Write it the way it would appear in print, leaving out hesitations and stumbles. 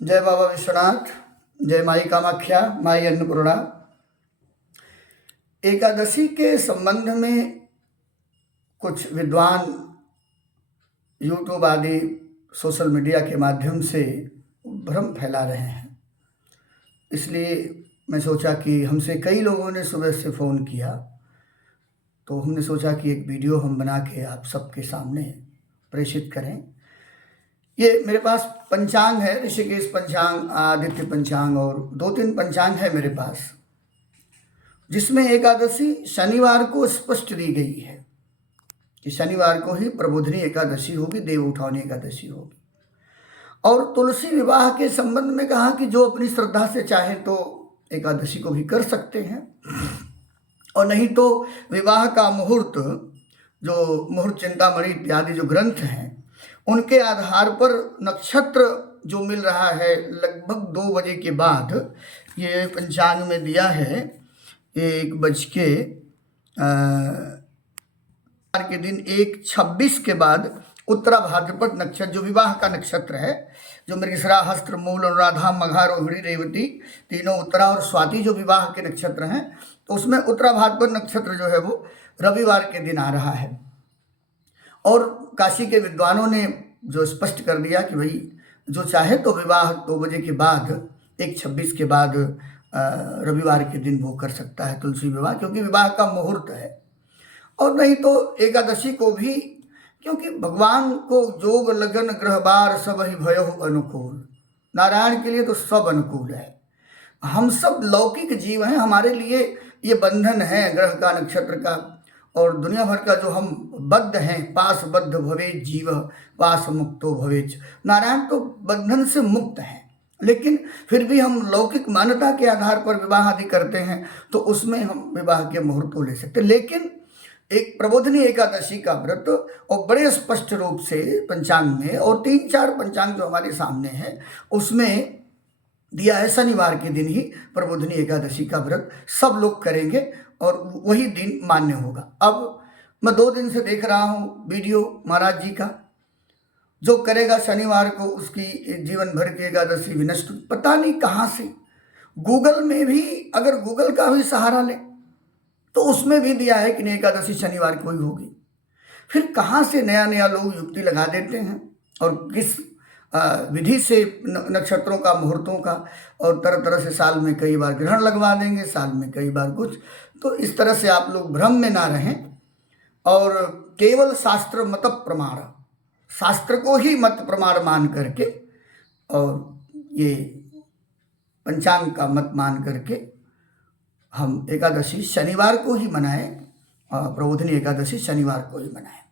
जय बाबा विश्वनाथ, जय माई कामाख्या, माई अन्नपूर्णा। एकादशी के संबंध में कुछ विद्वान यूट्यूब आदि सोशल मीडिया के माध्यम से भ्रम फैला रहे हैं। इसलिए मैं सोचा कि हमसे कई लोगों ने सुबह से फ़ोन किया, तो हमने सोचा कि एक वीडियो हम बना के आप सबके सामने प्रेषित करें। ये मेरे पास पंचांग है, ऋषिकेश पंचांग, आदित्य पंचांग और 2-3 पंचांग है मेरे पास, जिसमें एकादशी शनिवार को स्पष्ट दी गई है कि शनिवार को ही प्रबोधिनी एकादशी होगी, देव उठावनी एकादशी होगी। और तुलसी विवाह के संबंध में कहा कि जो अपनी श्रद्धा से चाहे तो एकादशी को भी कर सकते हैं, और नहीं तो विवाह का मुहूर्त, जो मुहूर्त चिंतामणि इत्यादि जो ग्रंथ हैं, उनके आधार पर नक्षत्र जो मिल रहा है लगभग 2 बजे के बाद, ये पंचांग में दिया है 1 के दिन 1:26 के बाद उत्तरा भाद्रपद नक्षत्र, जो विवाह का नक्षत्र है, जो मृगशिरा, हस्त्र, मूल, अनुराधा, मघा, रोहिणी, रेवती, तीनों उत्तरा और स्वाति जो विवाह के नक्षत्र हैं, तो उसमें उत्तरा भाद्रपद नक्षत्र जो है वो रविवार के दिन आ रहा है। और काशी के विद्वानों ने जो स्पष्ट कर दिया कि भाई जो चाहे तो विवाह 2 बजे के बाद, 1:26 के बाद रविवार के दिन वो कर सकता है तुलसी विवाह, क्योंकि विवाह का मुहूर्त है। और नहीं तो एकादशी को भी, क्योंकि भगवान को जोग लगन ग्रह बार सब ही भयो अनुकूल, नारायण के लिए तो सब अनुकूल है। हम सब लौकिक जीव हैं, हमारे लिए ये बंधन है ग्रह का, नक्षत्र का, और दुनिया भर का जो हम बद्ध हैं, पास बद्ध भवे जीव पास मुक्तो भवेच। नारायण तो बंधन से मुक्त हैं, लेकिन फिर भी हम लौकिक मान्यता के आधार पर विवाह आदि करते हैं, तो उसमें हम विवाह के मुहूर्त को ले सकते। लेकिन एक प्रबोधिनी एकादशी का व्रत और बड़े स्पष्ट रूप से पंचांग में, और 3-4 पंचांग जो हमारे सामने हैं उसमें दिया है शनिवार के दिन ही प्रबोधिनी एकादशी का व्रत सब लोग करेंगे और वही दिन मान्य होगा। अब मैं 2 दिन से देख रहा हूँ वीडियो महाराज जी का, जो करेगा शनिवार को उसकी जीवन भर की एकादशी विनष्ट। पता नहीं कहाँ से, गूगल में भी, अगर गूगल का भी सहारा लें तो उसमें भी दिया है कि नहीं एकादशी शनिवार को ही होगी। फिर कहाँ से नया नया लोग युक्ति लगा देते हैं, और किस विधि से नक्षत्रों का, मुहूर्तों का, और तरह तरह से साल में कई बार ग्रहण लगवा देंगे, साल में कई बार कुछ। तो इस तरह से आप लोग भ्रम में ना रहें, और केवल शास्त्र मत प्रमाण, शास्त्र को ही मत प्रमाण मान करके, और ये पंचांग का मत मान करके हम एकादशी शनिवार को ही मनाएं, प्रबोधिनी एकादशी शनिवार को ही मनाएं।